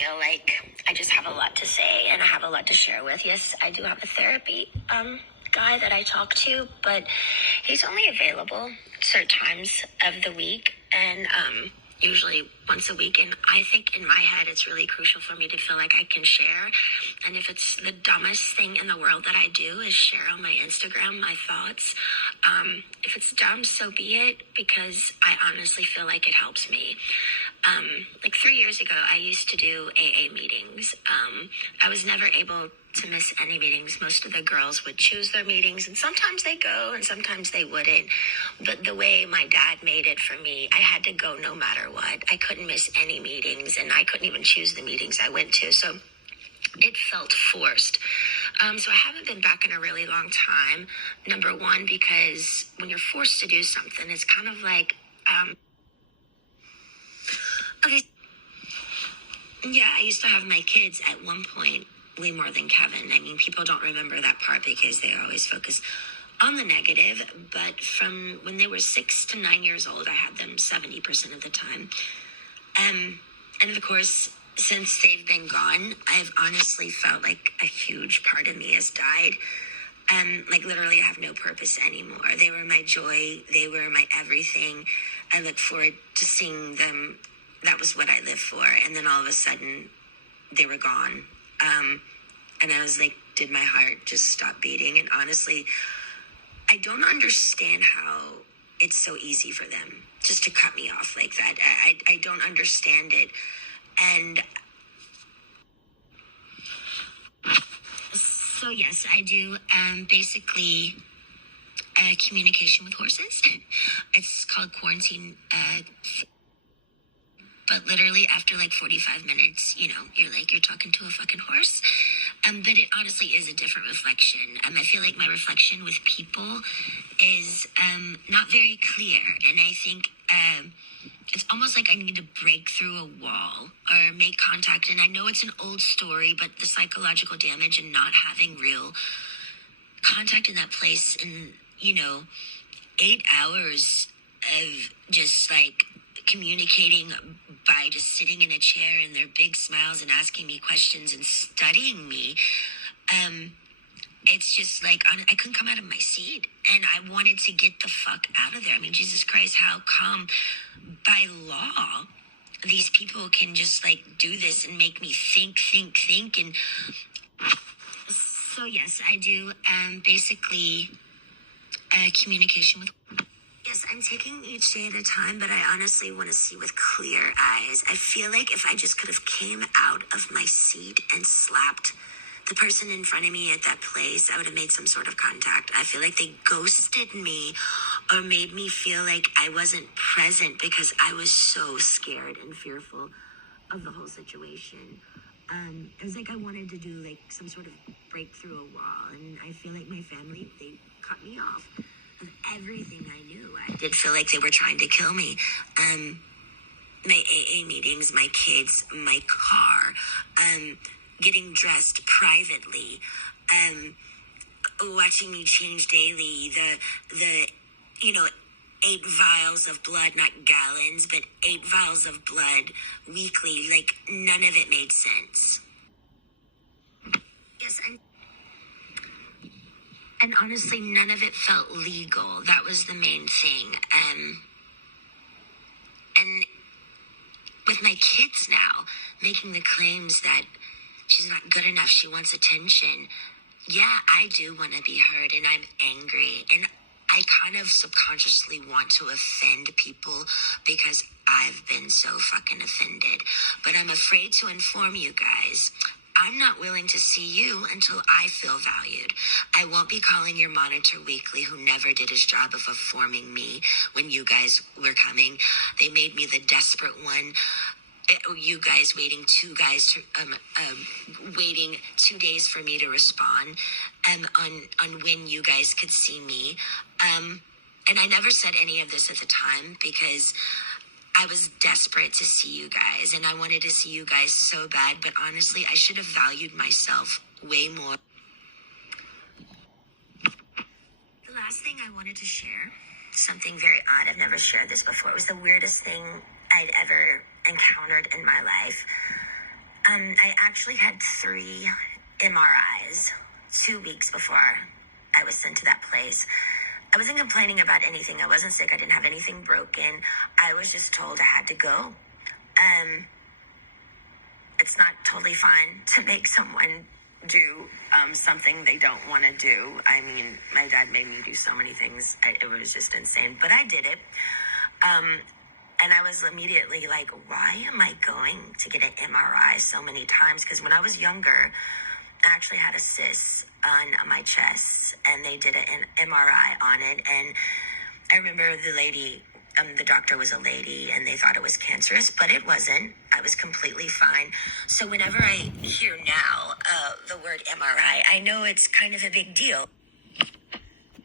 feel like I just have a lot to say and I have a lot to share with. Yes, I do have a therapy guy that I talk to, but he's only available certain times of the week and usually once a week. And I think in my head, it's really crucial for me to feel like I can share. And if it's the dumbest thing in the world that I do is share on my Instagram my thoughts, if it's dumb, so be it, because I honestly feel like it helps me. Like 3 years ago, I used to do AA meetings. I was never able to miss any meetings. Most of the girls would choose their meetings, and sometimes they go and sometimes they wouldn't. But the way my dad made it for me, I had to go no matter what. I couldn't miss any meetings, and I couldn't even choose the meetings I went to. So it felt forced. So I haven't been back in a really long time. Number one, because when you're forced to do something, it's kind of like, okay. Yeah, I used to have my kids at one point way more than Kevin. I mean, people don't remember that part because they always focus on the negative. But from when they were 6 to 9 years old, I had them 70% of the time. And of course, since they've been gone, I've honestly felt like a huge part of me has died. Like literally I have no purpose anymore. They were my joy. They were my everything. I look forward to seeing them. That was what I lived for. And then all of a sudden they were gone. And I was like, did my heart just stop beating? And honestly, I don't understand how it's so easy for them just to cut me off like that. I don't understand it. And so, yes, I do basically communication with horses. It's called quarantine. But literally after like 45 minutes, you're talking to a fucking horse. But it honestly is a different reflection. I feel like my reflection with people is not very clear. And I think it's almost like I need to break through a wall or make contact. And I know it's an old story, but the psychological damage and not having real contact in that place in, 8 hours of just like communicating by just sitting in a chair and their big smiles and asking me questions and studying me. It's just like I couldn't come out of my seat and I wanted to get the fuck out of there. I mean, Jesus Christ, how come by law these people can just like do this and make me think. And so yes, I do basically communication with. Yes, I'm taking each day at a time, but I honestly want to see with clear eyes. I feel like if I just could have came out of my seat and slapped the person in front of me at that place, I would have made some sort of contact. I feel like they ghosted me or made me feel like I wasn't present because I was so scared and fearful of the whole situation. It was like I wanted to do like some sort of break through a wall, and I feel like my family, they cut me off of everything I knew. I did feel like they were trying to kill me. My AA meetings, my kids, my car, getting dressed privately, watching me change daily, the 8 vials of blood, not gallons, but 8 vials of blood weekly, like none of it made sense. Yes, and honestly, none of it felt legal. That was the main thing. And with my kids now, making the claims that she's not good enough, she wants attention. Yeah, I do want to be heard, and I'm angry. And I kind of subconsciously want to offend people because I've been so fucking offended. But I'm afraid to inform you guys. I'm not willing to see you until I feel valued. I won't be calling your monitor weekly who never did his job of informing me when you guys were coming. They made me the desperate one. You guys waiting 2 days for me to respond on when you guys could see me. And I never said any of this at the time because I was desperate to see you guys and I wanted to see you guys so bad, but honestly, I should have valued myself way more. The last thing I wanted to share, something very odd. I've never shared this before. It was the weirdest thing I'd ever encountered in my life. I actually had 3 MRIs 2 weeks before I was sent to that place. I wasn't complaining about anything. I wasn't sick. I didn't have anything broken. I was just told I had to go. It's not totally fine to make someone do something they don't want to do. I mean, my dad made me do so many things. It was just insane. But I did it. And I was immediately like, why am I going to get an MRI so many times? Because when I was younger, I actually had a cyst on my chest, and they did an MRI on it. And I remember the doctor was a lady, and they thought it was cancerous, but it wasn't. I was completely fine. So whenever I hear now the word MRI, I know it's kind of a big deal.